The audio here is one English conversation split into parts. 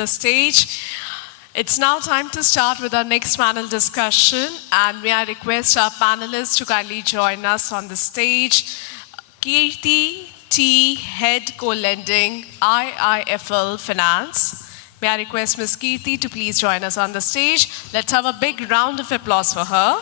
the stage. It's now time to start with our next panel discussion, and may I request our panelists to kindly join us on the stage. Kirti T, Head Co-Lending, IIFL Finance. May I request Ms. Kirti to please join us on the stage. Let's have a big round of applause for her.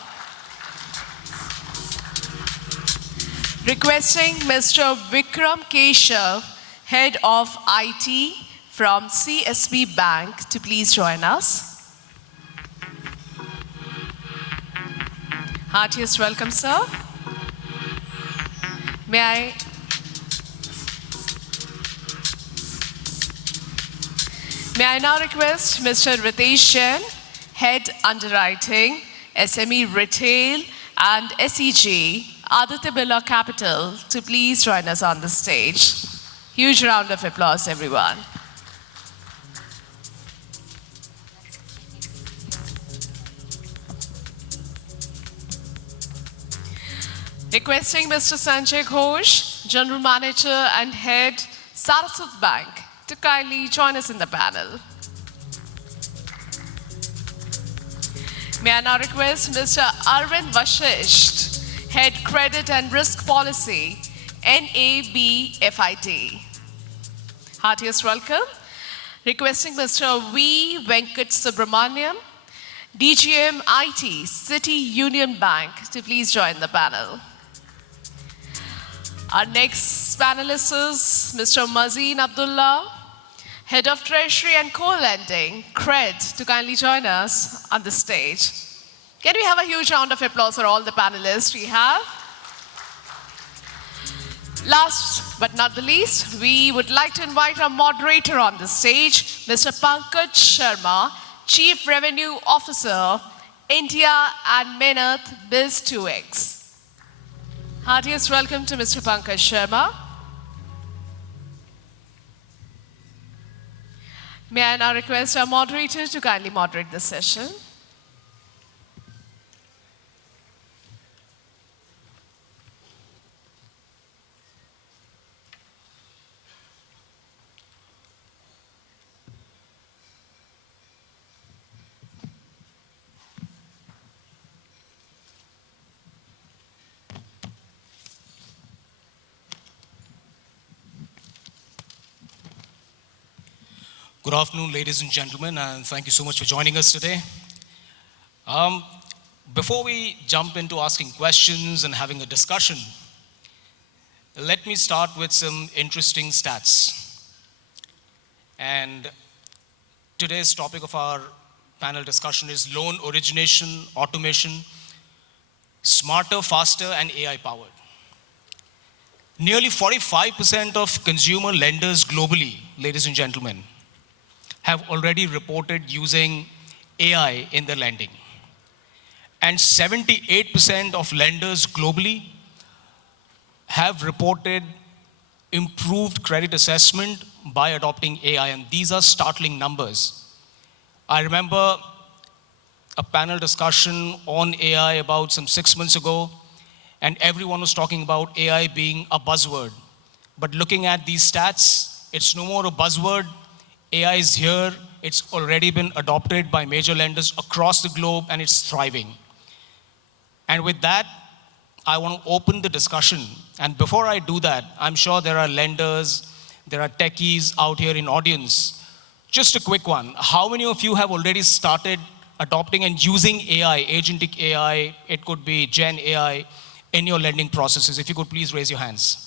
Requesting Mr. Vikram Keshav, Head of IT from CSB Bank, to please join us. Heartiest welcome, sir. May I now request Mr. Ritesh Jain, Head Underwriting, SME Retail and SEG, Aditya Birla Capital, to please join us on the stage. Huge round of applause, everyone. Requesting Mr. Sanjay Ghosh, General Manager and Head, Saraswat Bank, to kindly join us in the panel. May I now request Mr. Arvind Vashistha, Head Credit and Risk Policy, NABFID. Heartiest welcome. Requesting Mr. V. Venkatasubramanian, DGM IT, City Union Bank, to please join the panel. Our next panelist is Mr. Mazin Abdullah, Head of Treasury and Co-Lending, CRED, to kindly join us on the stage. Can we have a huge round of applause for all the panelists we have? Last but not the least, we would like to invite our moderator on the stage, Mr. Pankaj Sharma, Chief Revenue Officer, India and Mehnat Biz 2X. Heartiest welcome to Mr. Pankaj Sharma. May I now request our moderator to kindly moderate the session. Good afternoon, ladies and gentlemen, and thank you so much for joining us today. Before we jump into asking questions and having a discussion, let me start with some interesting stats. And today's topic of our panel discussion is loan origination, automation, smarter, faster, and AI-powered. Nearly 45% of consumer lenders globally, ladies and gentlemen, have already reported using AI in their lending. And 78% of lenders globally have reported improved credit assessment by adopting AI, and these are startling numbers. I remember a panel discussion on AI about some 6 months ago, and everyone was talking about AI being a buzzword. But looking at these stats, it's no more a buzzword. AI is here, it's already been adopted by major lenders across the globe, and it's thriving. And with that, I want to open the discussion. And before I do that, I'm sure there are lenders, there are techies out here in audience. Just a quick one. How many of you have already started adopting and using AI, agentic AI, it could be Gen AI, in your lending processes? If you could please raise your hands.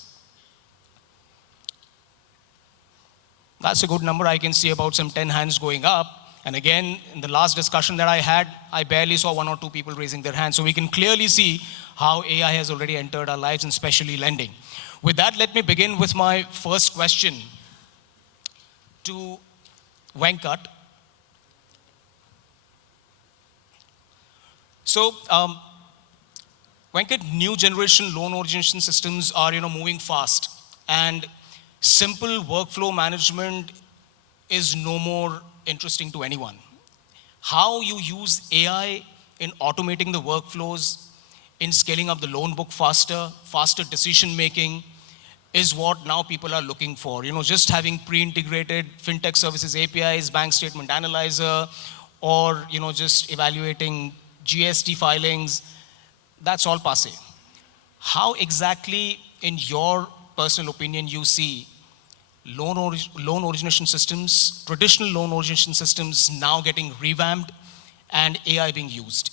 That's a good number. I can see about some 10 hands going up. And again, in the last discussion that I had, I barely saw 1 or 2 people raising their hands. So we can clearly see how AI has already entered our lives, and especially lending. With that, let me begin with my first question to Venkat. So, Venkat, new generation loan origination systems are moving fast. And simple workflow management is no more interesting to anyone. How you use AI in automating the workflows, in scaling up the loan book faster decision making, is what now people are looking for. Just having pre-integrated fintech services, APIs, bank statement analyzer, or just evaluating GST filings, that's all passé. How exactly, in your personal opinion, you see loan origination systems, traditional loan origination systems now getting revamped and AI being used?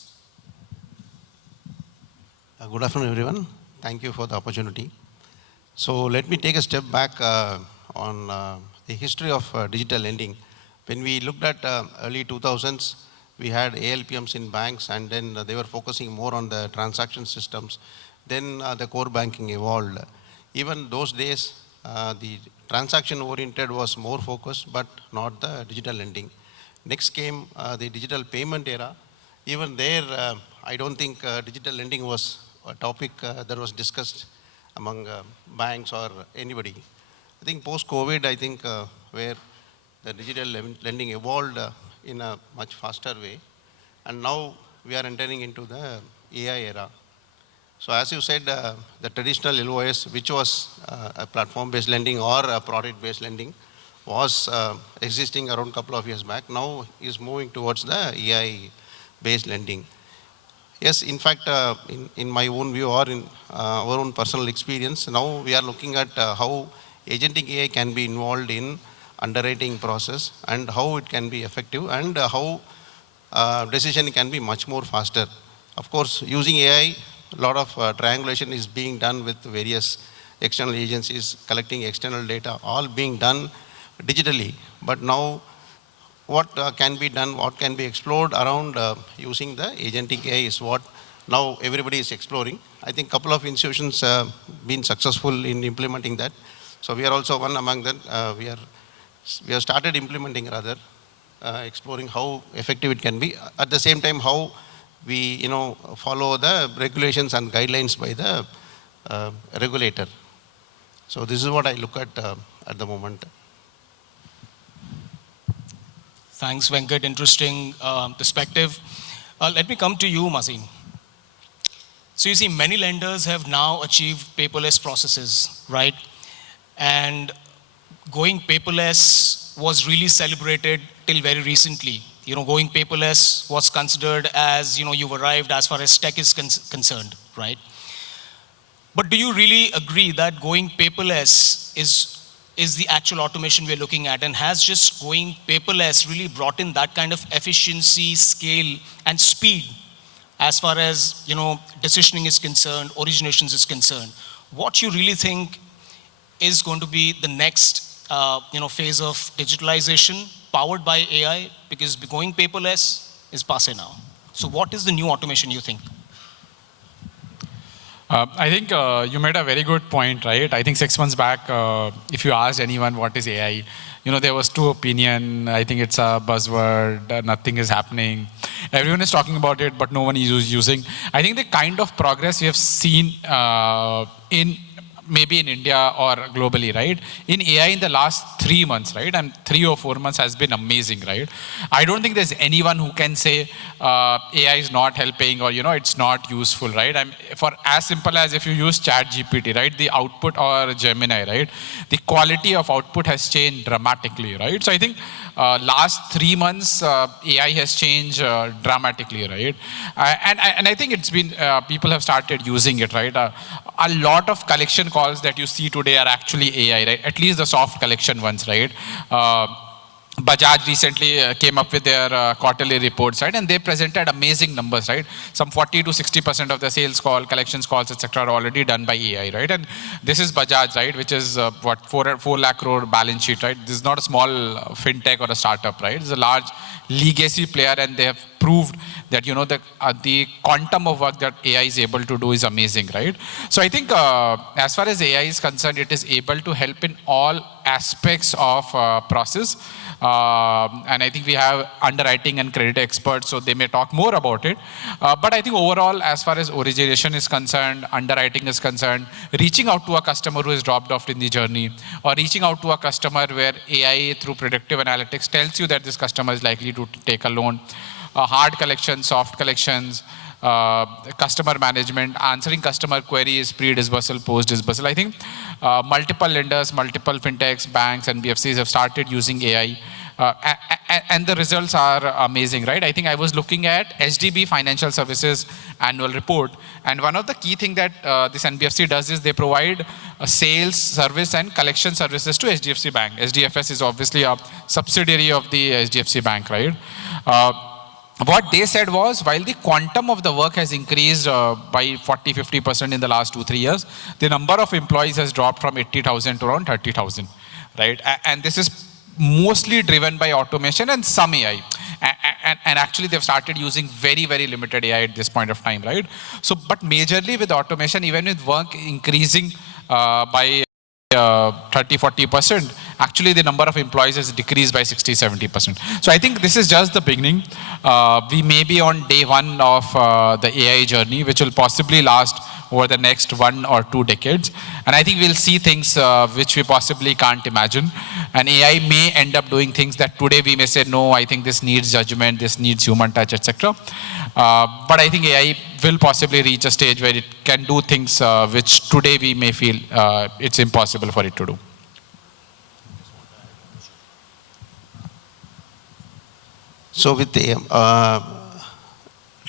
Good afternoon, everyone. Thank you for the opportunity. So let me take a step back on the history of digital lending. When we looked at early 2000s, we had ALPMs in banks, and then they were focusing more on the transaction systems. Then the core banking evolved. Even those days, the transaction-oriented was more focused, but not the digital lending. Next came the digital payment era. Even there, I don't think digital lending was a topic that was discussed among banks or anybody. I think post-COVID, I think where the digital lending evolved in a much faster way. And now we are entering into the AI era. So as you said, the traditional LOS, which was a platform-based lending or a product-based lending, was existing around a couple of years back, now is moving towards the AI-based lending. Yes, in fact, in my own view or in our own personal experience, now we are looking at how agentic AI can be involved in underwriting process and how it can be effective and how decision can be much more faster. Of course, using AI, a lot of triangulation is being done with various external agencies, collecting external data, all being done digitally. But now, what can be done, what can be explored around using the agentic AI is what now everybody is exploring. I think a couple of institutions have been successful in implementing that. So we are also one among them. We have started implementing rather, exploring how effective it can be. At the same time, how we follow the regulations and guidelines by the regulator. So this is what I look at the moment. Thanks, Venkat. Interesting perspective. Let me come to you, Mazin. So you see, many lenders have now achieved paperless processes, right? And going paperless was really celebrated till very recently. Going paperless was considered as, you've arrived as far as tech is concerned, right? But do you really agree that going paperless is the actual automation we're looking at? And has just going paperless really brought in that kind of efficiency, scale, and speed as far as, decisioning is concerned, originations is concerned? What you really think is going to be the next phase of digitalization powered by AI, because going paperless is passé now. So what is the new automation you think? I think you made a very good point, right? I think 6 months back, if you asked anyone what is AI, there was two opinion. I think it's a buzzword, nothing is happening. Everyone is talking about it, but no one is using. I think the kind of progress we have seen maybe in India or globally, right? In AI in the last 3 months, right? And 3 or 4 months has been amazing, right? I don't think there's anyone who can say AI is not helping or, it's not useful, right? For as simple as if you use ChatGPT, right? The output or Gemini, right? The quality of output has changed dramatically, right? So I think last 3 months, AI has changed dramatically, right? And I think it's been, people have started using it, right? A lot of collection calls that you see today are actually AI, right? At least the soft collection ones, right? Bajaj recently came up with their quarterly reports, right? And they presented amazing numbers, right? Some 40 to 60% of the sales call, collections calls, etc., are already done by AI, right? And this is Bajaj, right? Which is 4 lakh crore balance sheet, right? This is not a small fintech or a startup, right? It's a large legacy player, and they have proved that the quantum of work that AI is able to do is amazing, right? So I think as far as AI is concerned, it is able to help in all aspects of process. And I think we have underwriting and credit experts, so they may talk more about it. But I think overall, as far as origination is concerned, underwriting is concerned, reaching out to a customer who has dropped off in the journey, or reaching out to a customer where AI through predictive analytics tells you that this customer is likely to take a loan, hard collections, soft collections, customer management, answering customer queries, pre-disbursal, post-disbursal. I think multiple lenders, multiple fintechs, banks, and NBFCs have started using AI. And the results are amazing, right? I think I was looking at HDB Financial Services annual report, and one of the key things that this NBFC does is they provide sales, service, and collection services to HDFC Bank. HDFS is obviously a subsidiary of the HDFC Bank, right? What they said was, while the quantum of the work has increased by 40-50% in the last 2-3 years, the number of employees has dropped from 80,000 to around 30,000, right? And this is mostly driven by automation and some AI. And actually they've started using very, very limited AI at this point of time, right? So, but majorly with automation, even with work increasing by 30-40%, actually the number of employees has decreased by 60-70%. So I think this is just the beginning. We may be on day one of the AI journey, which will possibly last over the next 1 or 2 decades. And I think we'll see things which we possibly can't imagine. And AI may end up doing things that today we may say, no, I think this needs judgment, this needs human touch, etc. But I think AI will possibly reach a stage where it can do things which today we may feel it's impossible for it to do. So with the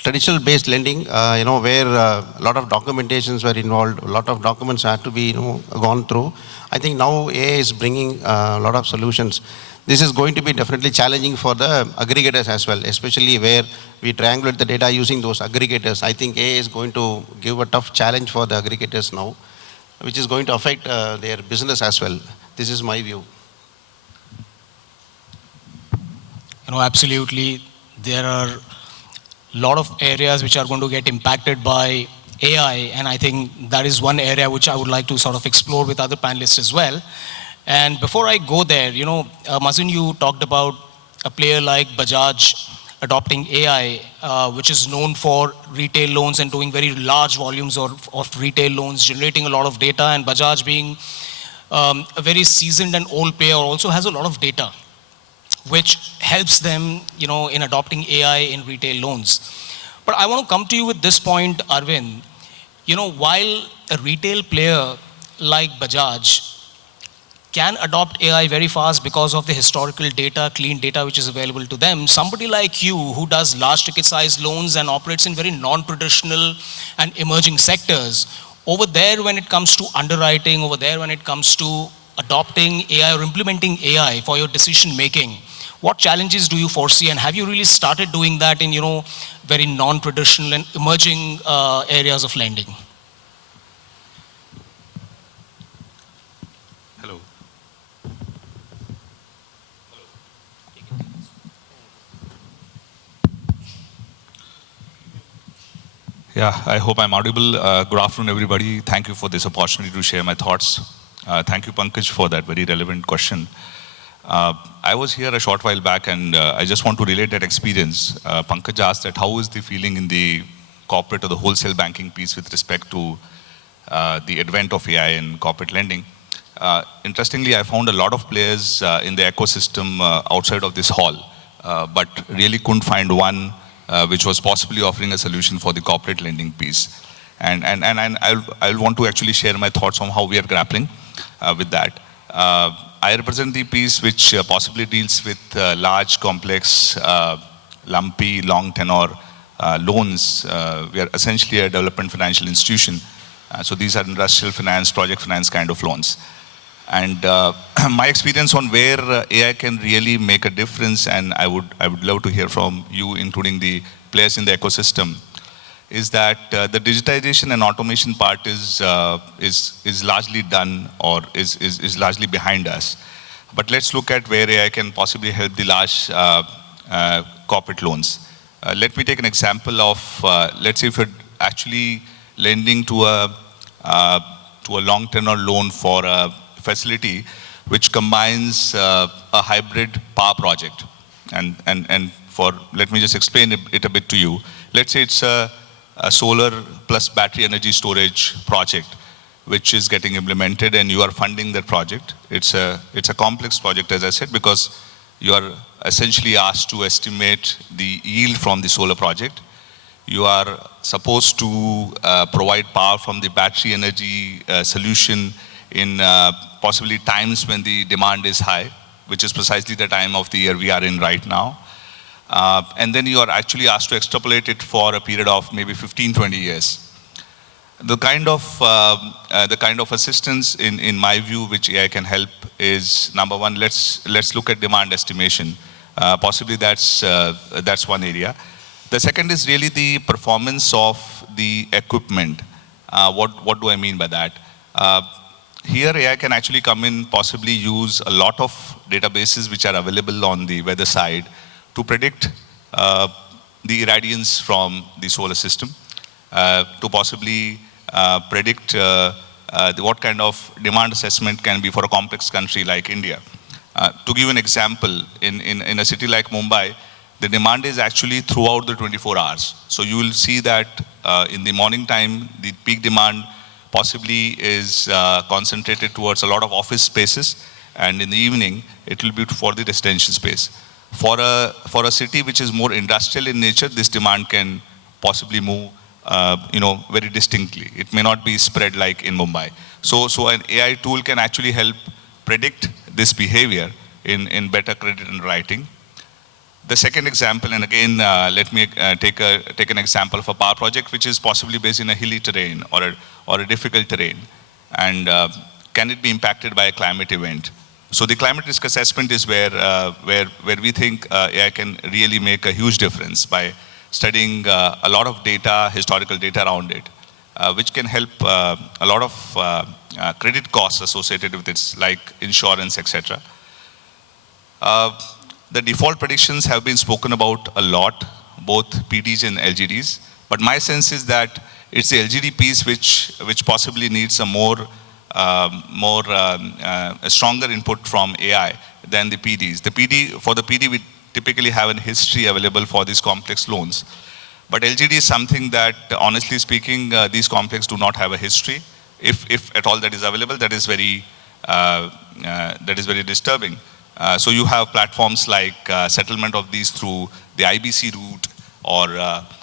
traditional based lending, where a lot of documentations were involved, a lot of documents had to be, gone through. I think now AI is bringing a lot of solutions. This is going to be definitely challenging for the aggregators as well, especially where we triangulate the data using those aggregators. I think AI is going to give a tough challenge for the aggregators now, which is going to affect their business as well. This is my view. Absolutely. There are a lot of areas which are going to get impacted by AI, and I think that is one area which I would like to sort of explore with other panelists as well. And before I go there, Mazin, you talked about a player like Bajaj adopting AI, which is known for retail loans and doing very large volumes of retail loans, generating a lot of data, and Bajaj being a very seasoned and old player also has a lot of data, which helps them, in adopting AI in retail loans. But I want to come to you with this point, Arvind. While a retail player like Bajaj can adopt AI very fast because of the historical data, clean data which is available to them, somebody like you who does large ticket size loans and operates in very non-traditional and emerging sectors, over there when it comes to underwriting, over there when it comes to adopting AI or implementing AI for your decision making, what challenges do you foresee, and have you really started doing that in very non-traditional and emerging areas of lending? Hello. Yeah, I hope I'm audible. Good afternoon, everybody. Thank you for this opportunity to share my thoughts. Thank you, Pankaj, for that very relevant question. I was here a short while back, and I just want to relate that experience. Pankaj asked that how is the feeling in the corporate or the wholesale banking piece with respect to the advent of AI in corporate lending. Interestingly, I found a lot of players in the ecosystem outside of this hall, but really couldn't find one which was possibly offering a solution for the corporate lending piece. And I'll want to actually share my thoughts on how we are grappling with that. I represent the piece which possibly deals with large, complex, lumpy, long tenor loans. We are essentially a development financial institution. So these are industrial finance, project finance kind of loans. And my experience on where AI can really make a difference, and I would love to hear from you, including the players in the ecosystem, is that the digitization and automation part is largely done or is largely behind us. But let's look at where AI can possibly help the large corporate loans. Let me take an example of, let's say if you're actually lending to a long tenor loan for a facility which combines a hybrid power project. And let me just explain it a bit to you. Let's say it's a solar plus battery energy storage project which is getting implemented, and you are funding that project. It's a complex project, as I said, because you are essentially asked to estimate the yield from the solar project. You are supposed to provide power from the battery energy solution in possibly times when the demand is high, which is precisely the time of the year we are in right now. And then you are actually asked to extrapolate it for a period of maybe 15, 20 years. The kind of assistance in my view which AI can help is, number one, let's look at demand estimation. Possibly that's one area. The second is really the performance of the equipment. What do I mean by that? Here AI can actually come in, possibly use a lot of databases which are available on the weather side to predict the irradiance from the solar system, to possibly predict what kind of demand assessment can be for a complex country like India. To give an example, in a city like Mumbai, the demand is actually throughout the 24 hours. So you will see that in the morning time, the peak demand possibly is concentrated towards a lot of office spaces, and in the evening, it will be for the residential space. For a city which is more industrial in nature, this demand can possibly move very distinctly. It may not be spread like in Mumbai. So an AI tool can actually help predict this behavior in better credit underwriting. The second example, and again, let me take an example of a power project which is possibly based in a hilly terrain or a difficult terrain, and can it be impacted by a climate event? So the climate risk assessment is where we think AI can really make a huge difference by studying a lot of data, historical data around it, which can help a lot of credit costs associated with it, like insurance, etc. The default predictions have been spoken about a lot, both PDs and LGDs, but my sense is that it's the LGD piece which possibly needs a a stronger input from AI than the PDs. For the PD, we typically have a history available for these complex loans. But LGD is something that, honestly speaking, these complex do not have a history. If at all that is available, that is very disturbing. So you have platforms like settlement of these through the IBC route, or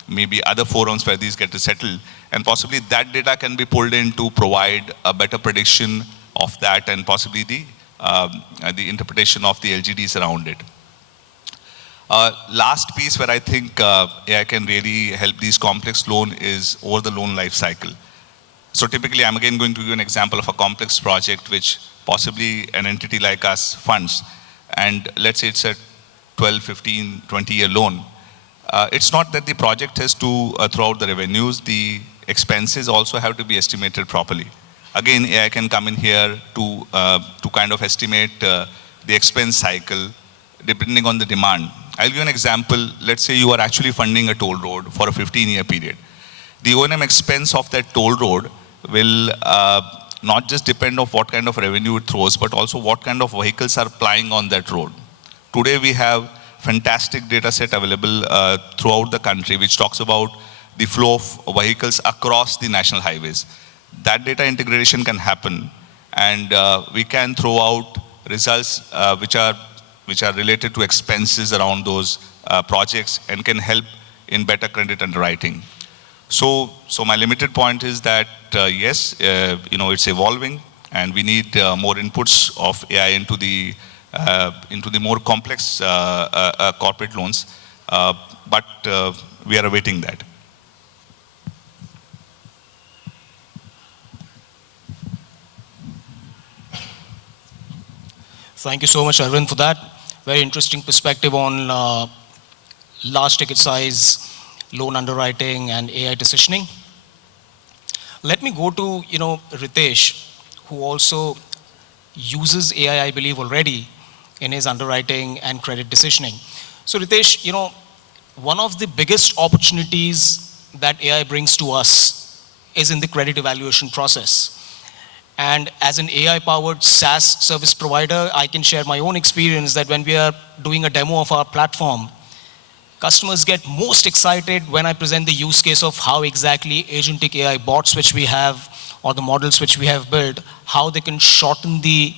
maybe other forums where these get to settle. And possibly that data can be pulled in to provide a better prediction of that, and possibly the interpretation of the LGDs around it. Last piece where I think AI can really help these complex loan is over the loan life cycle. So typically, I'm again going to give you an example of a complex project which possibly an entity like us funds. And let's say it's a 12, 15, 20-year loan. It's not that the project has to throw out the revenues, the expenses also have to be estimated properly. Again, AI can come in here to kind of estimate the expense cycle depending on the demand. I'll give you an example. Let's say you are actually funding a toll road for a 15-year period. The O&M expense of that toll road will not just depend on what kind of revenue it throws, but also what kind of vehicles are plying on that road. Today we have fantastic data set available throughout the country which talks about the flow of vehicles across the national highways. That data integration can happen, and we can throw out results which are related to expenses around those projects and can help in better credit underwriting. So my limited point is that yes, it's evolving, and we need more inputs of AI into the more complex corporate loans, but we are awaiting that. Thank you so much, Arvind, for that. Very interesting perspective on large ticket size, loan underwriting, and AI decisioning. Let me go to Ritesh, who also uses AI, I believe, already in his underwriting and credit decisioning. So Ritesh, one of the biggest opportunities that AI brings to us is in the credit evaluation process. And as an AI-powered SaaS service provider, I can share my own experience that when we are doing a demo of our platform, customers get most excited when I present the use case of how exactly agentic AI bots which we have, or the models which we have built, how they can shorten the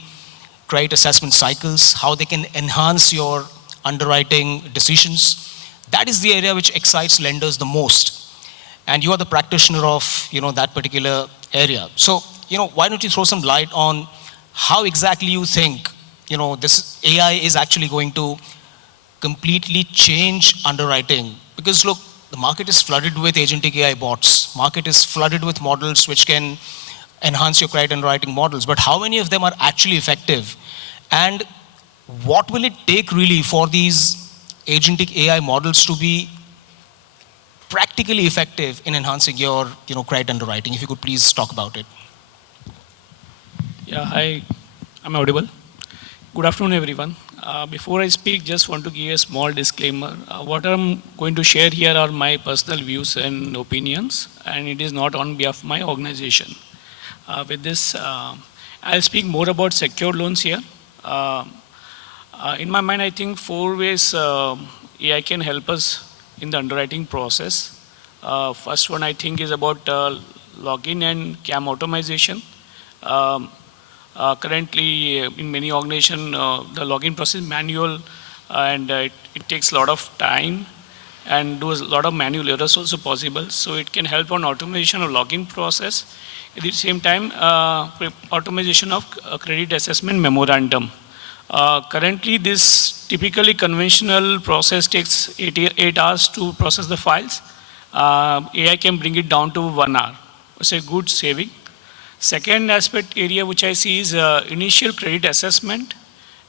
credit assessment cycles, how they can enhance your underwriting decisions. That is the area which excites lenders the most. and you are the practitioner of, that particular area. So, why don't you throw some light on how exactly you think, this AI is actually going to completely change underwriting? Because look, the market is flooded with agentic AI bots. Market is flooded with models which can enhance your credit underwriting models. But how many of them are actually effective? And what will it take really for these agentic AI models to be practically effective in enhancing your credit underwriting? If you could please talk about it. Yeah, hi, I'm audible. Good afternoon, everyone. Before I speak, just want to give a small disclaimer. What I'm going to share here are my personal views and opinions, and it is not on behalf of my organization. With this, I'll speak more about secured loans here. In my mind, I think 4 ways AI can help us in the underwriting process. First one, I think, is about login and CAM automation. Currently, in many organizations, the login process is manual, and it takes a lot of time, and does a lot of manual errors also possible. So it can help on automation of login process. At the same time, automation of credit assessment memorandum. Currently, this typically conventional process takes 8 hours to process the files. AI can bring it down to 1 hour. It's a good saving. Second aspect area which I see is initial credit assessment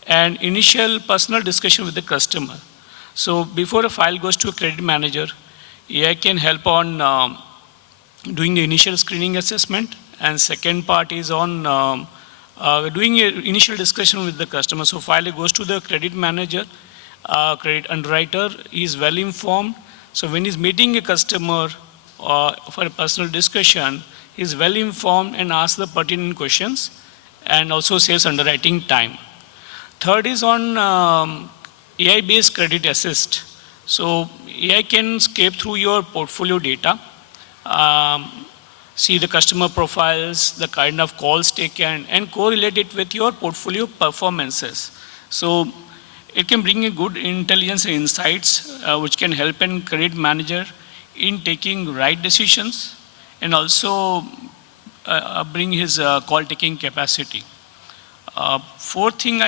and initial personal discussion with the customer. So before a file goes to a credit manager, AI can help on doing the initial screening assessment, and second part is on doing an initial discussion with the customer. So file goes to the credit manager, credit underwriter, he is well informed. So when he's meeting a customer for a personal discussion, is well informed and asks the pertinent questions, and also saves underwriting time. Third is on AI-based credit assist. So AI can scrape through your portfolio data, see the customer profiles, the kind of calls taken, and correlate it with your portfolio performances. So it can bring a good intelligence and insights which can help a credit manager in taking right decisions, and also bring his call-taking capacity. Third thing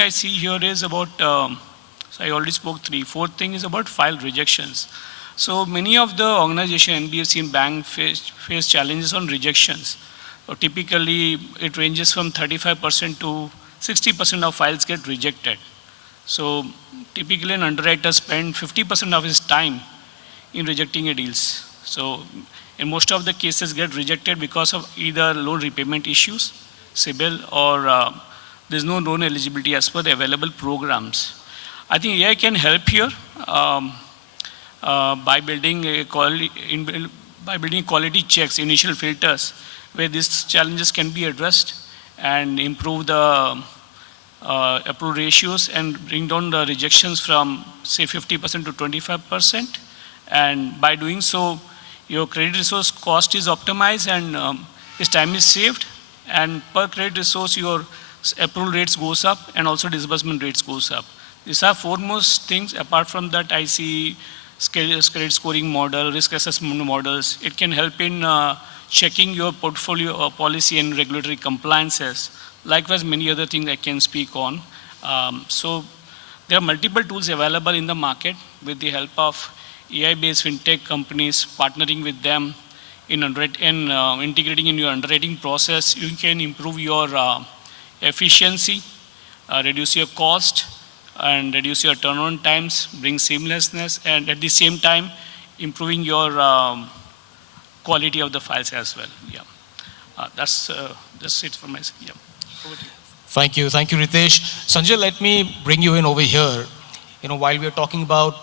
I see here is about, so I already spoke 3. Fourth thing is about file rejections. So many of the organizations, NBFC and bank face challenges on rejections. So typically, it ranges from 35% to 60% of files get rejected. So typically, an underwriter spends 50% of his time in rejecting a deals. So in most of the cases get rejected because of either loan repayment issues, CIBIL, or there's no loan eligibility as per the available programs. I think AI can help here by building quality checks, initial filters, where these challenges can be addressed and improve the approval ratios and bring down the rejections from, say, 50% to 25%. And by doing so, your credit resource cost is optimized, and his time is saved, and per credit resource your approval rates goes up, and also disbursement rates goes up. These are foremost things. Apart from that, I see credit scoring model, risk assessment models. It can help in checking your portfolio policy and regulatory compliances. Likewise, many other things I can speak on. So there are multiple tools available in the market with the help of AI-based fintech companies, partnering with them in integrating in your underwriting process. You can improve your efficiency, reduce your cost, and reduce your turnaround times, bring seamlessness, and at the same time, improving your quality of the files as well. Yeah, that's it for myself. Yeah. Over to you. Thank you, Ritesh. Sanjay, let me bring you in over here. While we're talking about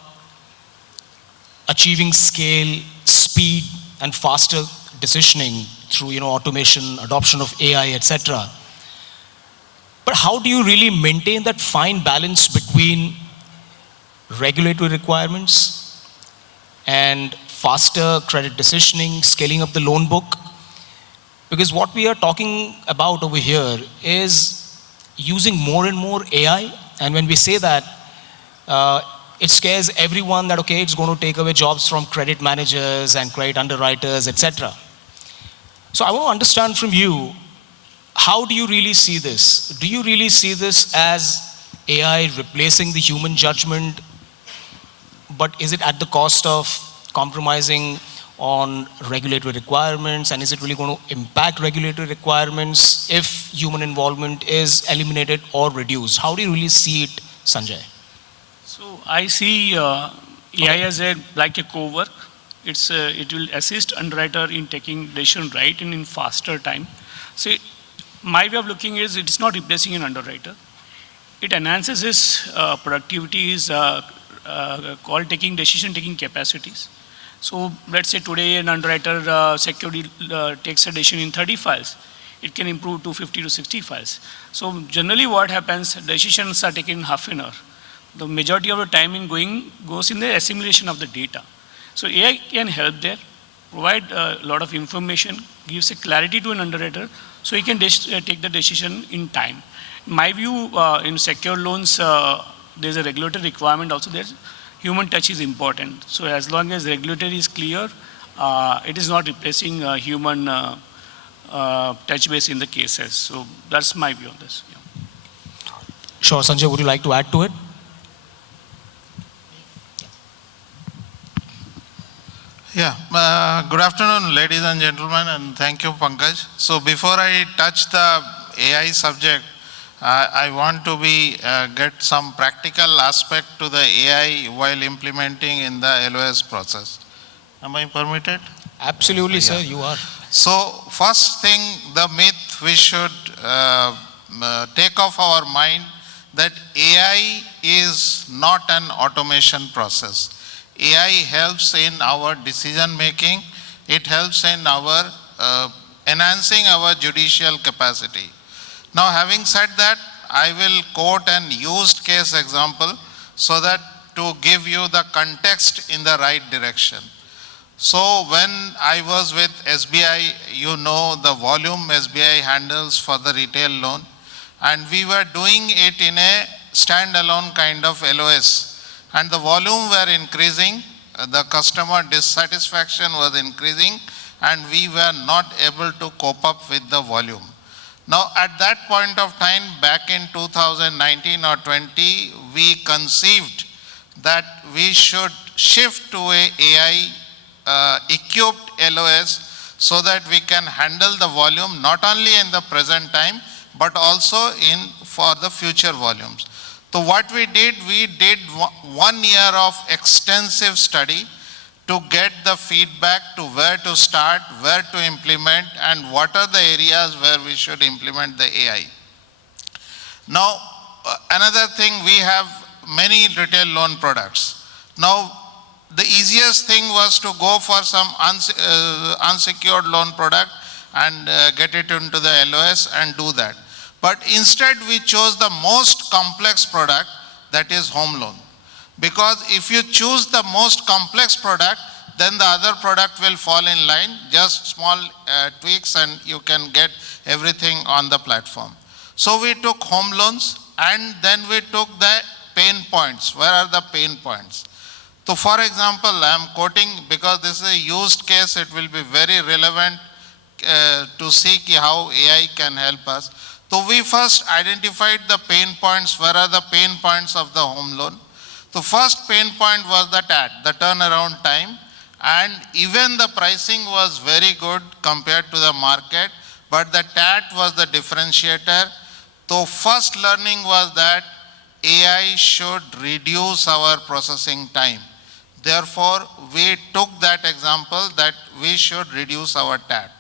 achieving scale, speed, and faster decisioning through automation, adoption of AI, etc. But how do you really maintain that fine balance between regulatory requirements and faster credit decisioning, scaling up the loan book? Because what we are talking about over here is using more and more AI. And when we say that, it scares everyone that, okay, it's going to take away jobs from credit managers and credit underwriters, etc. So I want to understand from you, how do you really see this? Do you really see this as AI replacing the human judgment, but is it at the cost of compromising on regulatory requirements, and is it really going to impact regulatory requirements if human involvement is eliminated or reduced? How do you really see it, Sanjay? So I see AI as like a co-work. It will assist underwriter in taking decision right and in faster time. So my way of looking is it's not replacing an underwriter. It enhances his productivity, his call-taking, decision-taking capacities. So let's say today an underwriter security takes a decision in 30 files. It can improve to 50 to 60 files. So generally what happens, decisions are taken in half an hour. The majority of the time goes in the assimilation of the data. So AI can help there, provide a lot of information, gives a clarity to an underwriter, so he can take the decision in time. In my view, in secure loans, there's a regulatory requirement also there. Human touch is important. So as long as regulatory is clear, it is not replacing human touch base in the cases. So that's my view on this. Yeah. Sure, Sanjay, would you like to add to it? Yeah, good afternoon, ladies and gentlemen, and thank you, Pankaj. So before I touch the AI subject, I want to get some practical aspect to the AI while implementing in the LOS process. Am I permitted? Absolutely, sir, you are. So first thing, the myth we should take off our mind that AI is not an automation process. AI helps in our decision making. It helps in our enhancing our judicial capacity. Now, having said that, I will quote an used case example so that to give you the context in the right direction. So when I was with SBI, you know the volume SBI handles for the retail loan, and we were doing it in a standalone kind of LOS. And the volume were increasing, the customer dissatisfaction was increasing, and we were not able to cope up with the volume. Now, at that point of time, back in 2019 or 20, we conceived that we should shift to a AI equipped LOS so that we can handle the volume not only in the present time, but also for the future volumes. So what we did 1 year of extensive study to get the feedback to where to start, where to implement, and what are the areas where we should implement the AI. Now, another thing, we have many retail loan products. Now, the easiest thing was to go for some unsecured loan product and get it into the LOS and do that. But instead, we chose the most complex product, that is home loan. Because if you choose the most complex product, then the other product will fall in line, just small tweaks, and you can get everything on the platform. So we took home loans, and then we took the pain points. Where are the pain points? So for example, I am quoting, because this is a used case, it will be very relevant to see how AI can help us. So we first identified the pain points. Where are the pain points of the home loan? The first pain point was the TAT, the turnaround time, and even the pricing was very good compared to the market, but the TAT was the differentiator. So first learning was that AI should reduce our processing time. Therefore, we took that example that we should reduce our TAT.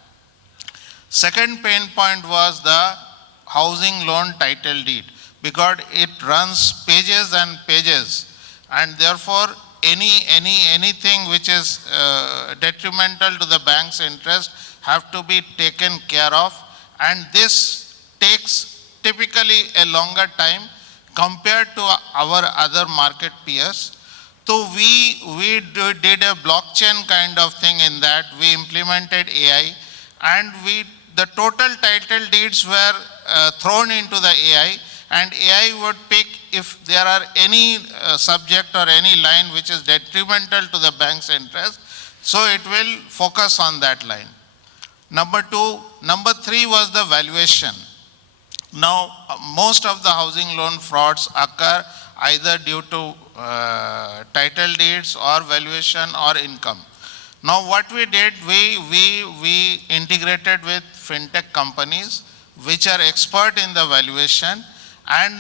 Second pain point was the housing loan title deed, because it runs pages and pages, and therefore anything which is detrimental to the bank's interest have to be taken care of, and this takes typically a longer time compared to our other market peers. So we did a blockchain kind of thing in that we implemented AI, and the total title deeds were thrown into the AI, and AI would pick if there are any subject or any line which is detrimental to the bank's interest, so it will focus on that line. Number three was the valuation. Now, most of the housing loan frauds occur either due to title deeds or valuation or income. Now, what we did, we integrated with fintech companies which are expert in the valuation, and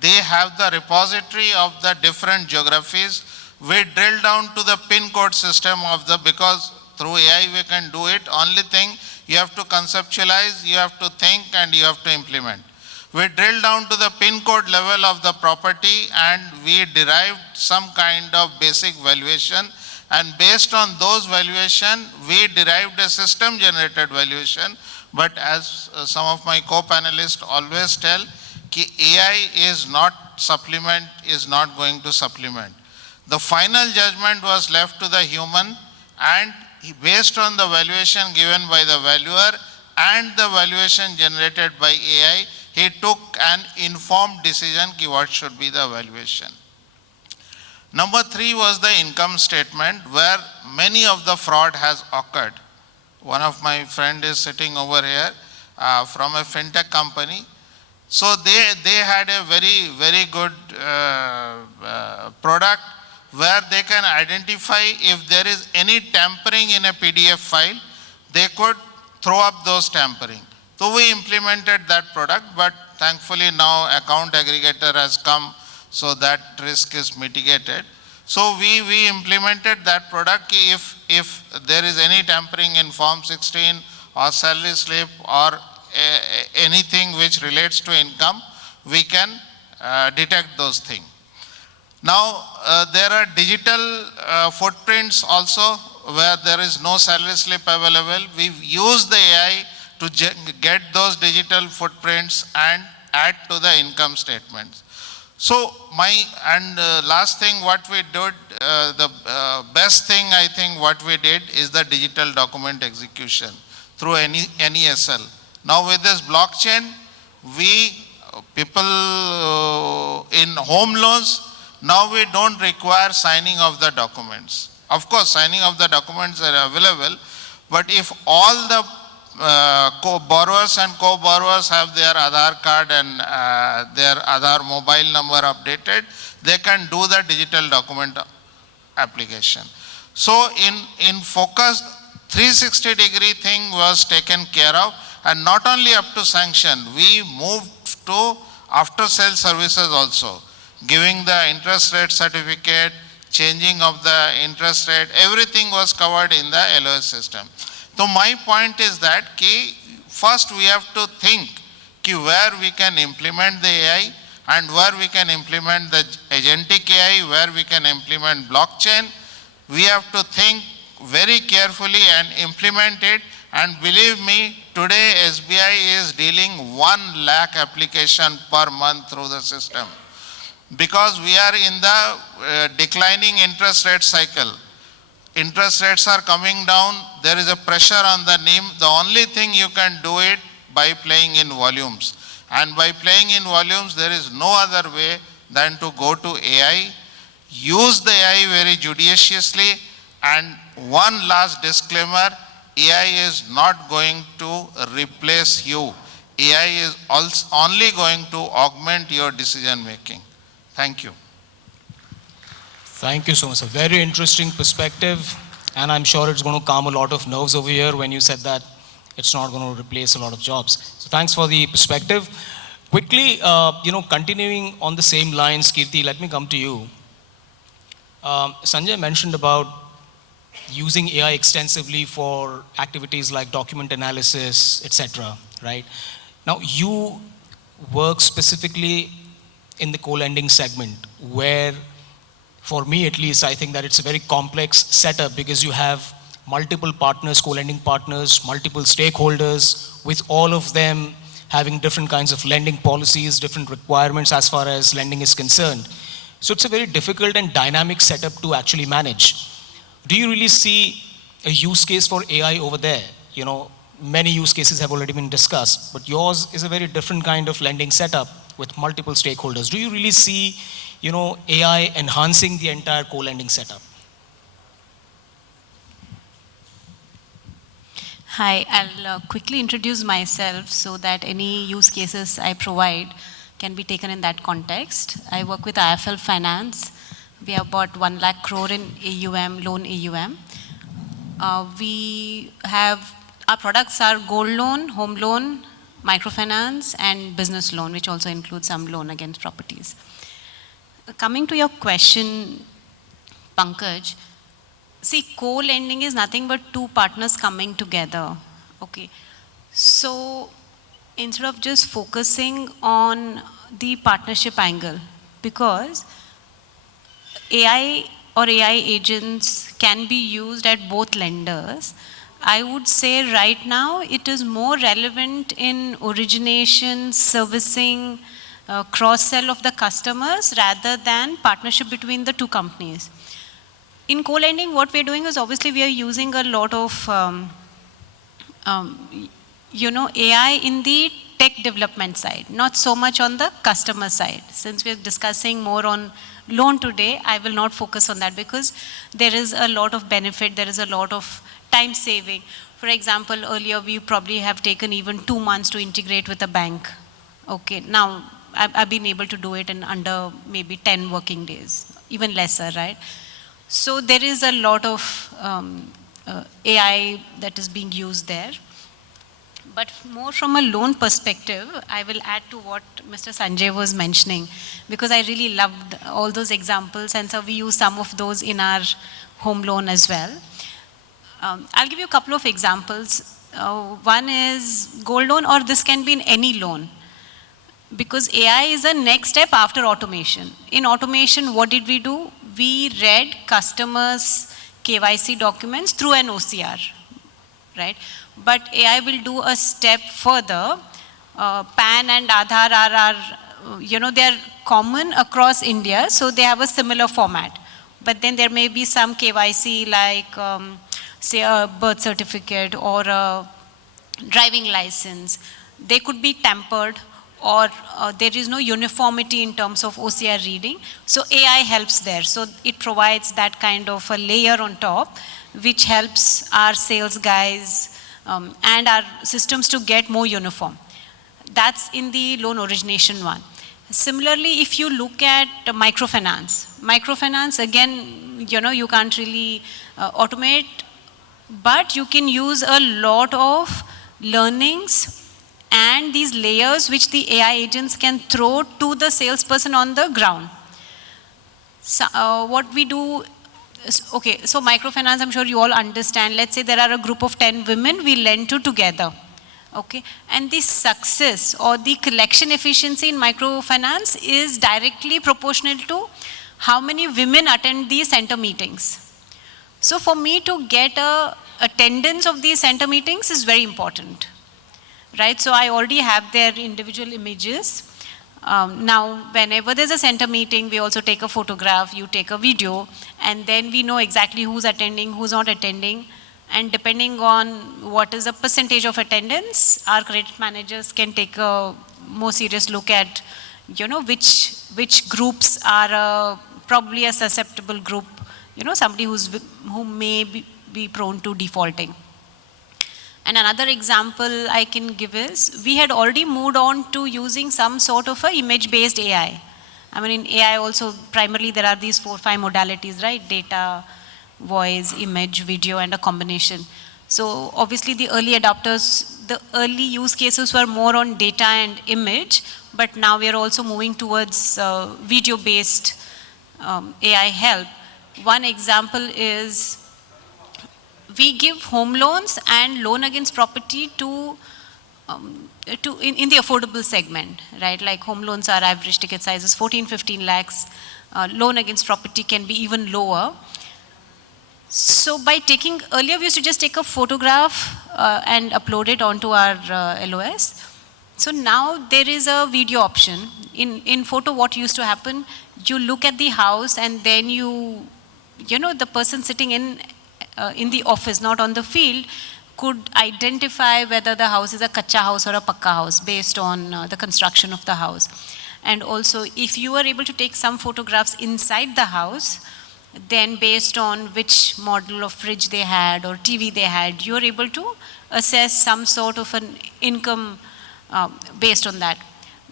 they have the repository of the different geographies. We drill down to the pin code system of the, because through AI we can do it. Only thing, you have to conceptualize, you have to think, and you have to implement. We drill down to the pin code level of the property, and we derived some kind of basic valuation, and based on those valuation, we derived a system generated valuation. But as some of my co-panelists always tell, AI is not supplement, is not going to supplement. The final judgment was left to the human, and based on the valuation given by the valuer and the valuation generated by AI, he took an informed decision what should be the valuation. Number three was the income statement, where many of the fraud has occurred. One of my friend is sitting over here from a fintech company. So they had a very good product where they can identify if there is any tampering in a PDF file, they could throw up those tampering. So we implemented that product, but thankfully now account aggregator has come, so that risk is mitigated. So we implemented that product. If there is any tampering in Form 16 or salary slip or anything which relates to income, we can detect those things. Now, there are digital footprints also where there is no salary slip available. We use the AI to get those digital footprints and add to the income statements. So last thing what we did, the best thing I think what we did is the digital document execution through NESL. Now with this blockchain, people in home loans, now we don't require signing of the documents. Of course, signing of the documents are available, but if all the borrowers and co-borrowers have their Aadhaar card and their Aadhaar mobile number updated, they can do the digital document application. So in focus, 360-degree thing was taken care of, and not only up to sanction, we moved to after-sale services also, giving the interest rate certificate, changing of the interest rate, everything was covered in the LOS system. So my point is that first we have to think where we can implement the AI and where we can implement the agentic AI, where we can implement blockchain. We have to think very carefully and implement it. And believe me, today SBI is dealing 1 lakh application per month through the system. Because we are in the declining interest rate cycle. Interest rates are coming down, there is a pressure on the NIM. The only thing you can do it by playing in volumes. And by playing in volumes, there is no other way than to go to AI, use the AI very judiciously, and one last disclaimer, AI is not going to replace you. AI is also only going to augment your decision making. Thank you. Thank you so much. A very interesting perspective, and I'm sure it's going to calm a lot of nerves over here when you said that it's not going to replace a lot of jobs. So thanks for the perspective. Quickly, continuing on the same lines, Kirti, let me come to you. Sanjay mentioned about using AI extensively for activities like document analysis, etc., right? Now, you work specifically in the co-lending segment, where, for me at least, I think that it's a very complex setup because you have multiple partners, co-lending partners, multiple stakeholders, with all of them having different kinds of lending policies, different requirements as far as lending is concerned. So it's a very difficult and dynamic setup to actually manage. Do you really see a use case for AI over there? Many use cases have already been discussed, but yours is a very different kind of lending setup with multiple stakeholders, do you really see, AI enhancing the entire co-lending setup? Hi, I'll quickly introduce myself so that any use cases I provide can be taken in that context. I work with IIFL Finance. We have about 1 lakh crore in AUM, loan AUM. Our products are gold loan, home loan, microfinance, and business loan, which also includes some loan against properties. Coming to your question, Pankaj, see, co-lending is nothing but two partners coming together, okay? So instead of just focusing on the partnership angle, because AI or AI agents can be used at both lenders, I would say right now it is more relevant in origination, servicing, cross-sell of the customers rather than partnership between the two companies. In co-lending, what we're doing is obviously we are using a lot of AI in the tech development side, not so much on the customer side. Since we're discussing more on loan today, I will not focus on that because there is a lot of benefit, there is a lot of time saving. For example, earlier we probably have taken even 2 months to integrate with a bank. Okay, now I've been able to do it in under maybe 10 working days, even lesser, right? So there is a lot of AI that is being used there. But more from a loan perspective, I will add to what Mr. Sanjay was mentioning, because I really loved all those examples, and so we use some of those in our home loan as well. I'll give you a couple of examples. One is gold loan, or this can be in any loan, because AI is a next step after automation. In automation, what did we do? We read customers' KYC documents through an OCR, right? But AI will do a step further. PAN and Aadhaar are, they are common across India, so they have a similar format. But then there may be some KYC like, say, a birth certificate or a driving license. They could be tampered, or there is no uniformity in terms of OCR reading. So AI helps there. So it provides that kind of a layer on top, which helps our sales guys and our systems to get more uniform. That's in the loan origination one. Similarly, if you look at microfinance, again, you can't really automate, but you can use a lot of learnings and these layers which the AI agents can throw to the salesperson on the ground. So, what we do, okay, so microfinance, I'm sure you all understand. Let's say there are a group of 10 women we lend to together, okay? And the success or the collection efficiency in microfinance is directly proportional to how many women attend these center meetings. So for me to get a attendance of these center meetings is very important, right? So I already have their individual images. Now, whenever there's a center meeting, we also take a photograph, you take a video, and then we know exactly who's attending, who's not attending. And depending on what is the percentage of attendance, our credit managers can take a more serious look at, which groups are probably a susceptible group, somebody who may be prone to defaulting. And another example I can give is, we had already moved on to using some sort of a image-based AI. I mean, in AI also, primarily there are these 4 or 5 modalities, right? Data, voice, image, video, and a combination. So obviously the early adopters, the early use cases were more on data and image, but now we are also moving towards video-based AI help. One example is, we give home loans and loan against property in the affordable segment, right? Like home loans, are average ticket sizes 14-15 lakhs. Loan against property can be even lower. So by earlier we used to just take a photograph and upload it onto our LOS. So now there is a video option. In photo, what used to happen, you look at the house and then the person sitting in the office, not on the field, could identify whether the house is a kacha house or a pakka house based on the construction of the house. And also, if you are able to take some photographs inside the house, then based on which model of fridge they had or TV they had, you are able to assess some sort of an income based on that.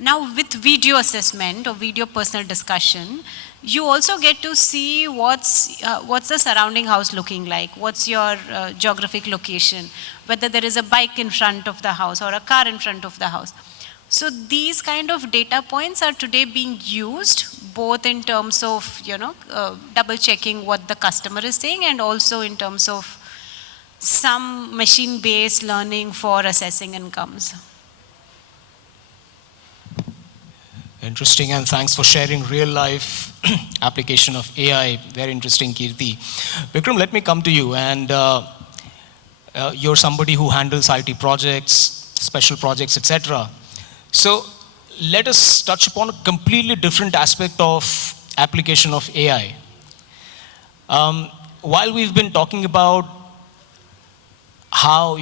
Now with video assessment or video personal discussion, you also get to see what's the surrounding house looking like, what's your geographic location, whether there is a bike in front of the house or a car in front of the house. So these kind of data points are today being used both in terms of, double checking what the customer is saying, and also in terms of some machine-based learning for assessing incomes. Interesting, and thanks for sharing real-life application of AI. Very interesting, Kirti. Vikram, let me come to you, and you're somebody who handles IT projects, special projects, etc. So let us touch upon a completely different aspect of application of AI. While we've been talking about how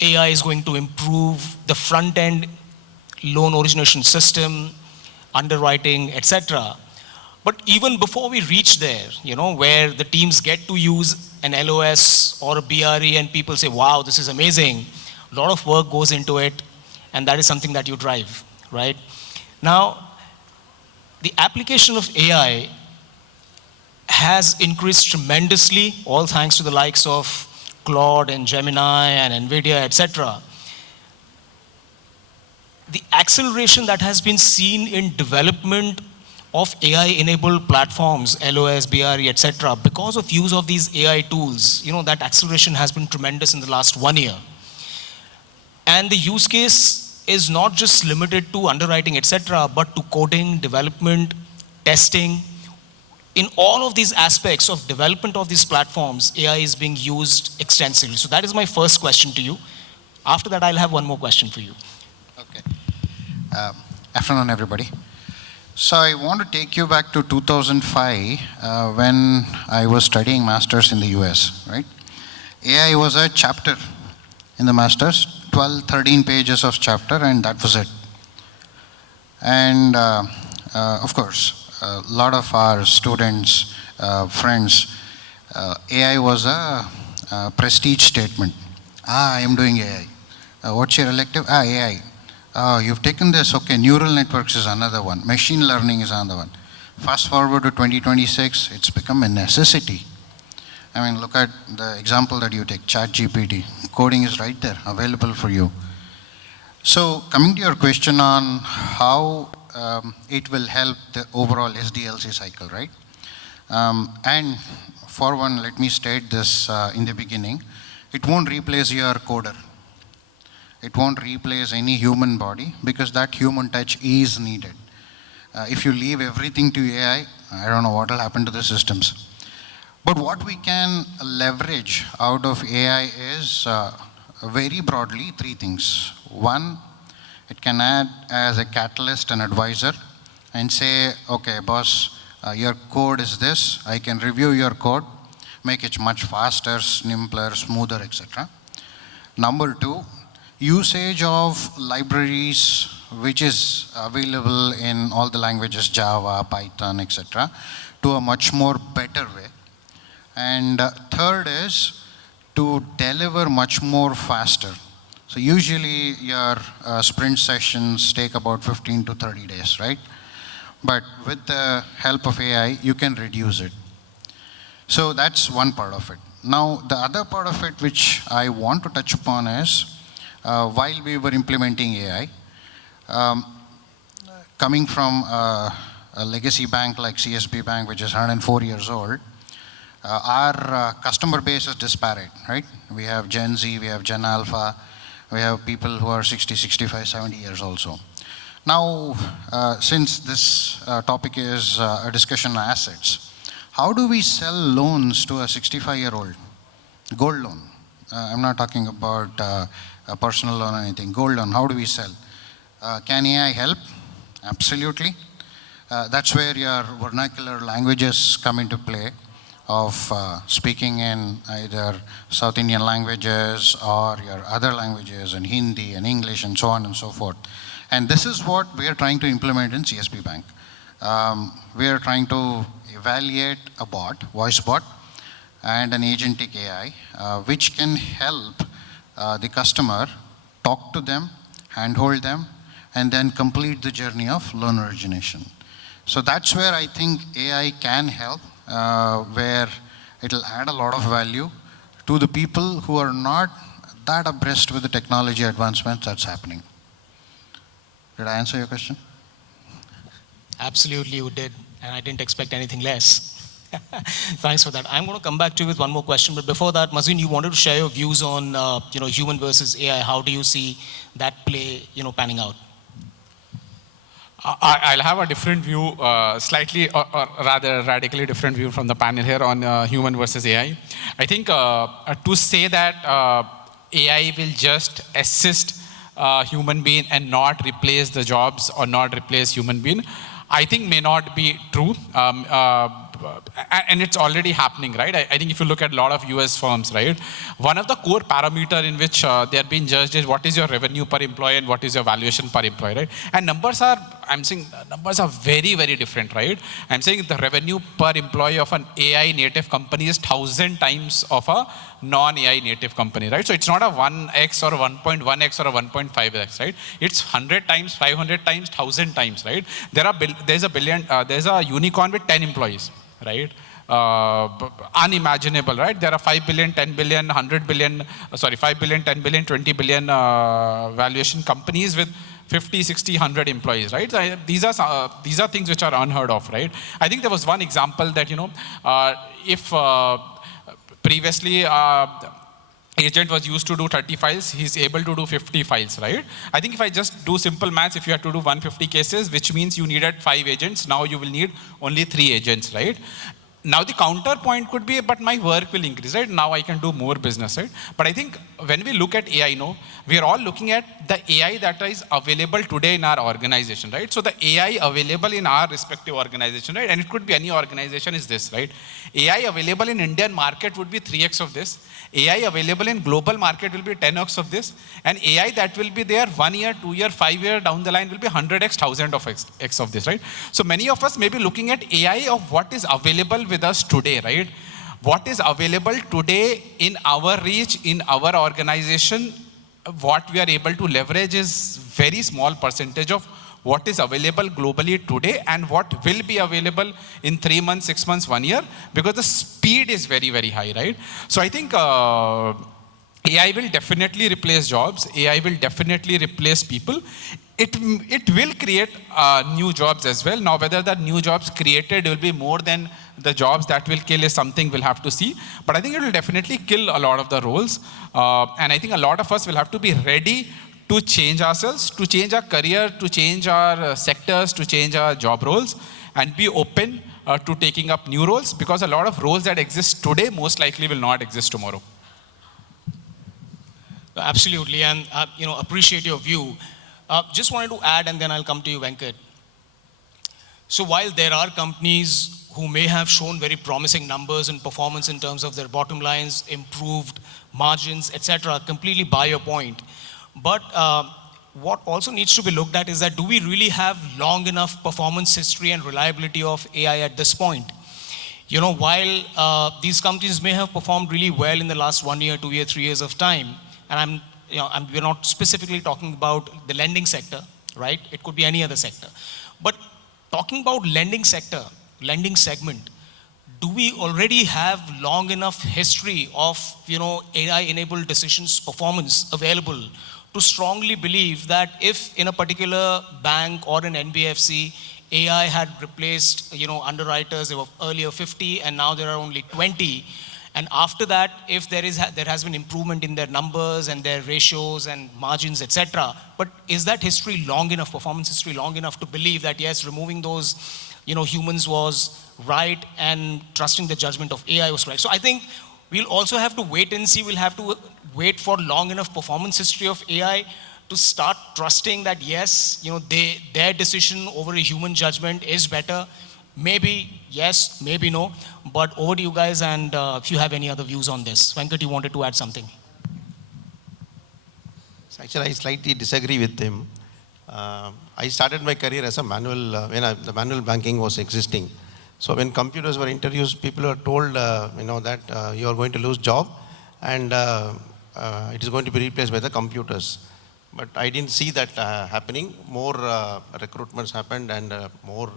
AI is going to improve the front-end loan origination system, underwriting, etc. But even before we reach there, where the teams get to use an LOS or a BRE and people say, wow, this is amazing, a lot of work goes into it, and that is something that you drive, right? Now, the application of AI has increased tremendously, all thanks to the likes of Claude and Gemini and NVIDIA, etc. The acceleration that has been seen in development of AI-enabled platforms, LOS, BRE, etc., because of use of these AI tools, that acceleration has been tremendous in the last 1 year. And the use case is not just limited to underwriting, etc., but to coding, development, testing. In all of these aspects of development of these platforms, AI is being used extensively. So that is my first question to you. After that, I'll have one more question for you. Okay. Afternoon, everybody. So I want to take you back to 2005 when I was studying masters in the US, right? AI was a chapter in the masters, 12, 13 pages of chapter, and that was it. And of course, a lot of our students, friends, AI was a prestige statement. I am doing AI. What's your elective? AI. You've taken this, okay, neural networks is another one, machine learning is another one. Fast forward to 2026, it's become a necessity. I mean, look at the example that you take, ChatGPT. Coding is right there, available for you. So coming to your question on how it will help the overall SDLC cycle, right? And for one, let me state this in the beginning. It won't replace your coder. It won't replace any human body because that human touch is needed. If you leave everything to AI, I don't know what will happen to the systems. But what we can leverage out of AI is very broadly 3 things. One, it can add as a catalyst and advisor and say, okay, boss, your code is this. I can review your code, make it much faster, simpler, smoother, etc. Number 2, usage of libraries which is available in all the languages, Java, Python, etc., to a much more better way. And third is to deliver much more faster. So usually your sprint sessions take about 15 to 30 days, right? But with the help of AI, you can reduce it. So that's one part of it. Now, the other part of it which I want to touch upon is, while we were implementing AI, coming from a legacy bank like CSB Bank, which is 104 years old, our customer base is disparate, right? We have Gen Z, we have Gen Alpha, we have people who are 60, 65, 70 years also. Now, since this topic is a discussion on assets, how do we sell loans to a 65-year-old? Gold loan. I'm not talking about a personal loan or anything. Gold loan, how do we sell? Can AI help? Absolutely. That's where your vernacular languages come into play of speaking in either South Indian languages or your other languages in Hindi and English and so on and so forth. And this is what we are trying to implement in CSB Bank. We are trying to evaluate a bot, voice bot, and an agentic AI, which can help the customer talk to them, handhold them, and then complete the journey of loan origination. So that's where I think AI can help, where it'll add a lot of value to the people who are not that abreast with the technology advancements that's happening. Did I answer your question? Absolutely, you did, and I didn't expect anything less. Thanks for that. I'm going to come back to you with one more question, but before that, Mazin, you wanted to share your views on human versus AI. How do you see that play panning out? I'll have a different view, slightly or rather radically different view from the panel here on human versus AI. I think to say that AI will just assist human being and not replace the jobs or not replace human being, I think may not be true. And it's already happening, right? I think if you look at a lot of US firms, right, one of the core parameter in which they are being judged is what is your revenue per employee and what is your valuation per employee, right? And numbers are, I'm saying numbers are very, very different, right? I'm saying the revenue per employee of an AI native company is 1,000 times of a non-AI native company, right? So it's not a 1x or 1.1x or a 1.5x, right? It's 100 times, 500 times, 1,000 times, right? There's a unicorn with 10 employees, right? Unimaginable, right? There are 5 billion, 10 billion, 100 billion, 5 billion, 10 billion, 20 billion valuation companies with 50, 60, 100 employees, right? So these are things which are unheard of, right? I think there was one example that, if previously agent was used to do 30 files, he's able to do 50 files, right? I think if I just do simple maths, if you had to do 150 cases, which means you needed 5 agents, now you will need only 3 agents, right? Now the counterpoint could be, but my work will increase, right? Now I can do more business, right? But I think when we look at AI, we are all looking at the AI that is available today in our organization, right? So the AI available in our respective organization, right? And it could be any organization is this, right? AI available in Indian market would be 3x of this. AI available in global market will be 10x of this. And AI that will be there 1 year, 2 year, 5 year down the line will be 100x, 1000 of x of this, right? So many of us may be looking at AI of what is available with us today, right? What is available today in our reach, in our organization, what we are able to leverage is very small percentage of what is available globally today and what will be available in 3 months, 6 months, 1 year, because the speed is very, very high, right? So I think AI will definitely replace jobs. AI will definitely replace people. It will create new jobs as well. Now, whether the new jobs created will be more than the jobs that will kill is something we'll have to see. But I think it will definitely kill a lot of the roles. And I think a lot of us will have to be ready to change ourselves, to change our career, to change our sectors, to change our job roles, and be open to taking up new roles, because a lot of roles that exist today most likely will not exist tomorrow. Absolutely, and appreciate your view. Just wanted to add, and then I'll come to you, Venkat. So while there are companies who may have shown very promising numbers and performance in terms of their bottom lines, improved margins, etc., completely buy your point. But what also needs to be looked at is that, do we really have long enough performance history and reliability of AI at this point? While these companies may have performed really well in the last 1 year, 2 year, 3 years of time, and we're not specifically talking about the lending sector, right? It could be any other sector. But talking about lending sector, lending segment, do we already have long enough history of AI-enabled decisions performance available to strongly believe that if in a particular bank or an NBFC, AI had replaced underwriters, there were earlier 50 and now there are only 20, and after that, if there has been improvement in their numbers and their ratios and margins, etc., but is that history long enough, performance history long enough to believe that yes, removing those humans was right and trusting the judgment of AI was correct? So I think we'll also have to wait and see. We'll have to wait for long enough performance history of AI to start trusting that yes, their decision over a human judgment is better. Maybe yes, maybe no. But over to you guys, and if you have any other views on this. Venkat, you wanted to add something. So actually, I slightly disagree with him. I started my career as a manual, the manual banking was existing. So when computers were introduced, people were told, that you are going to lose job and it is going to be replaced by the computers. But I didn't see that happening. More recruitments happened and more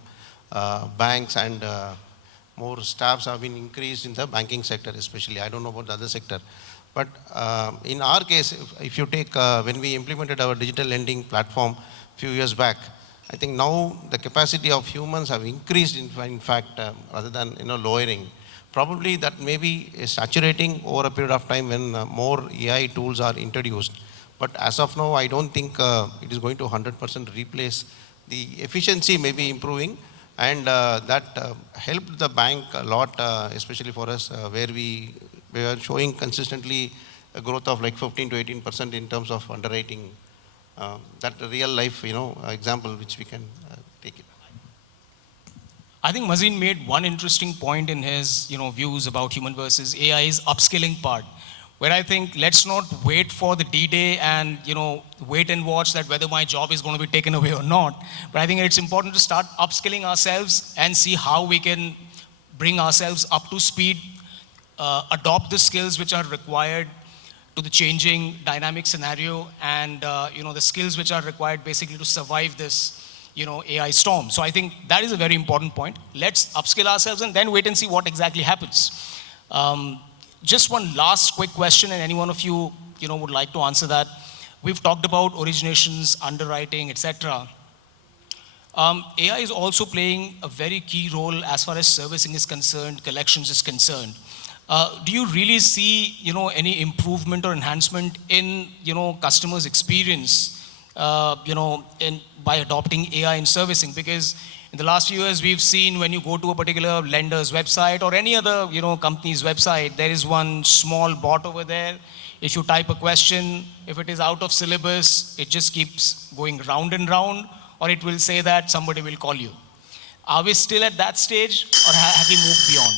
banks and more staffs have been increased in the banking sector especially. I don't know about the other sector. But in our case, if you take, when we implemented our digital lending platform a few years back, I think now the capacity of humans have increased in fact, rather than lowering. Probably that may be saturating over a period of time when more AI tools are introduced. But as of now, I don't think it is going to 100% replace. The efficiency may be improving, and that helped the bank a lot, especially for us, where we are showing consistently a growth of like 15 to 18% in terms of underwriting. That real life, example which we can take it. I think Mazin made one interesting point in his views about human versus AI's upskilling part, where I think let's not wait for the D-Day and wait and watch that whether my job is going to be taken away or not. But I think it's important to start upskilling ourselves and see how we can bring ourselves up to speed, adopt the skills which are required to the changing dynamic scenario, and the skills which are required basically to survive this AI storm. So I think that is a very important point. Let's upskill ourselves and then wait and see what exactly happens. Just one last quick question, and any one of you would like to answer that. We've talked about originations, underwriting, etc. AI is also playing a very key role as far as servicing is concerned, collections is concerned. Do you really see any improvement or enhancement in customers' experience by adopting AI in servicing? Because in the last few years, we've seen when you go to a particular lender's website or any other company's website, there is one small bot over there. If you type a question, if it is out of syllabus, it just keeps going round and round, or it will say that somebody will call you. Are we still at that stage, or have we moved beyond?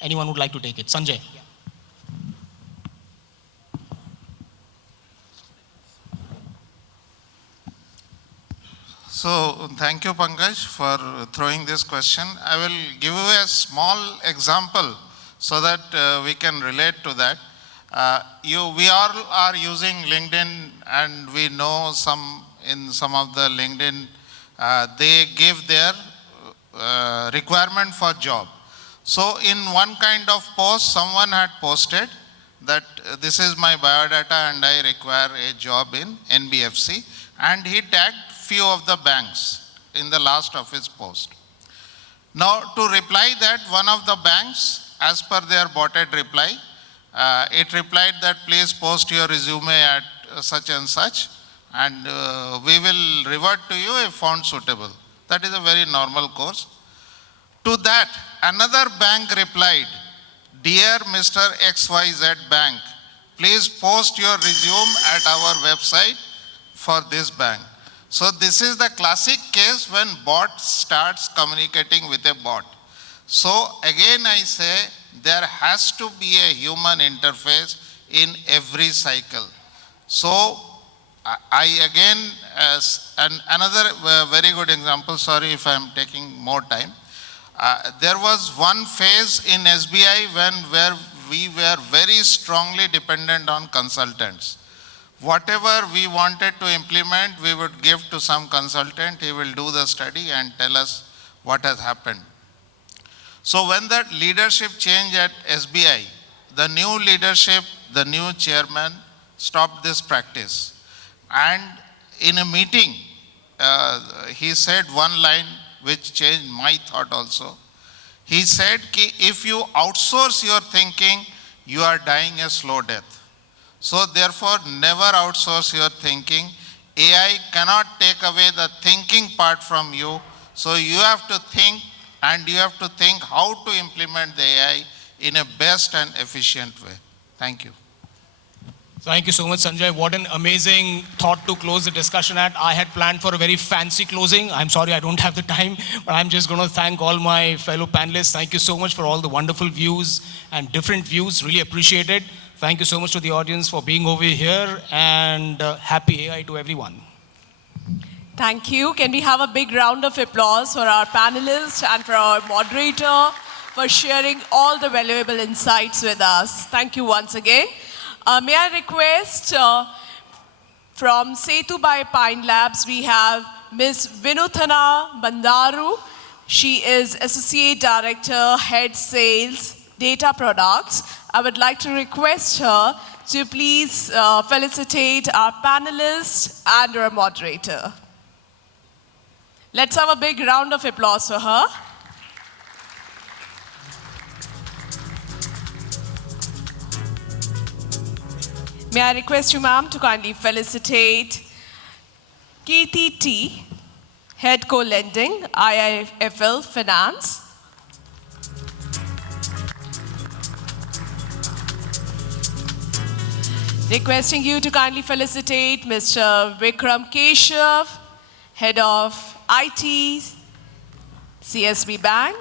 Anyone would like to take it? Sanjay. So thank you, Pankaj, for throwing this question. I will give you a small example so that we can relate to that. We all are using LinkedIn, and we know in some of the LinkedIn, they give their requirement for job. So in one kind of post, someone had posted that this is my biodata and I require a job in NBFC, and he tagged few of the banks in the last of his post. Now to reply that, one of the banks, as per their botted reply, it replied that please post your resume at such and such, and we will revert to you if found suitable. That is a very normal course. To that, another bank replied, dear Mr. XYZ Bank, please post your resume at our website for this bank. So this is the classic case when bot starts communicating with a bot. So again I say there has to be a human interface in every cycle. So I again, another very good example, sorry if I am taking more time. There was one phase in SBI where we were very strongly dependent on consultants. Whatever we wanted to implement, we would give to some consultant. He will do the study and tell us what has happened. So when that leadership changed at SBI, the new leadership, the new chairman stopped this practice. And in a meeting, he said one line which changed my thought also. He said, if you outsource your thinking, you are dying a slow death. So therefore, never outsource your thinking. AI cannot take away the thinking part from you. So you have to think, and you have to think how to implement the AI in a best and efficient way. Thank you. Thank you so much, Sanjay. What an amazing thought to close the discussion at. I had planned for a very fancy closing. I'm sorry I don't have the time, but I'm just going to thank all my fellow panelists. Thank you so much for all the wonderful views and different views. Really appreciate it. Thank you so much to the audience for being over here, and happy AI to everyone. Thank you. Can we have a big round of applause for our panelists and for our moderator for sharing all the valuable insights with us. Thank you once again. May I request from Setu by Pine Labs, we have Ms. Vinuthana Bandaru. She is Associate Director, Head Sales, Data Products. I would like to request her to please felicitate our panelists and our moderator. Let's have a big round of applause for her. May I request you, ma'am, to kindly felicitate Kirti T, Head Co-Lending, IIFL Finance. Requesting you to kindly felicitate Mr. Vikram Keshav, Head of IT, CSB Bank.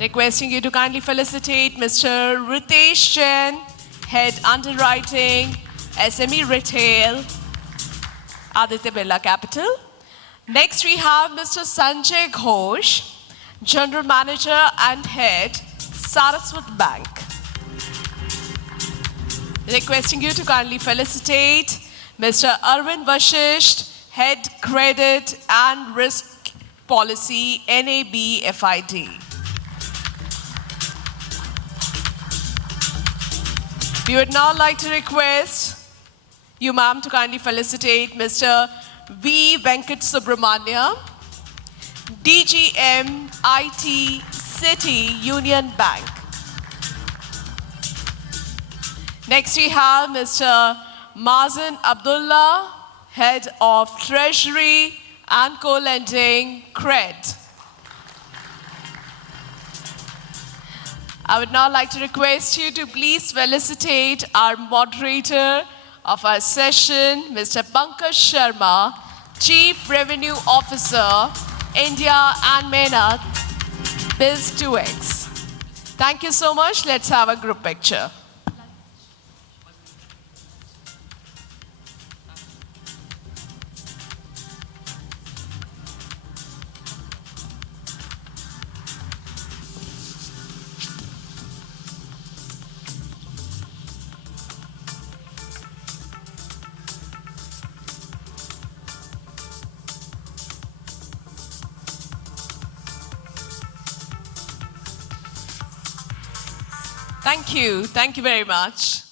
Requesting you to kindly felicitate Mr. Ritesh Jain, Head Underwriting, SME Retail, Aditya Birla Capital. Next we have Mr. Sanjay Ghosh, General Manager and Head, Saraswat Bank. Requesting you to kindly felicitate Mr. Arvind Vashistha, Head Credit and Risk Policy, NABFID. We would now like to request you, ma'am, to kindly felicitate Mr. V. Venkatasubramanian, DGM IT City Union Bank. Next we have Mr. Mazin Abdullah, Head of Treasury and Co-Lending, CRED. I would now like to request you to please felicitate our moderator of our session, Mr. Pankaj Sharma, Chief Revenue Officer, India and MENA, Biz 2X. Thank you so much. Let's have a group picture. Thank you very much.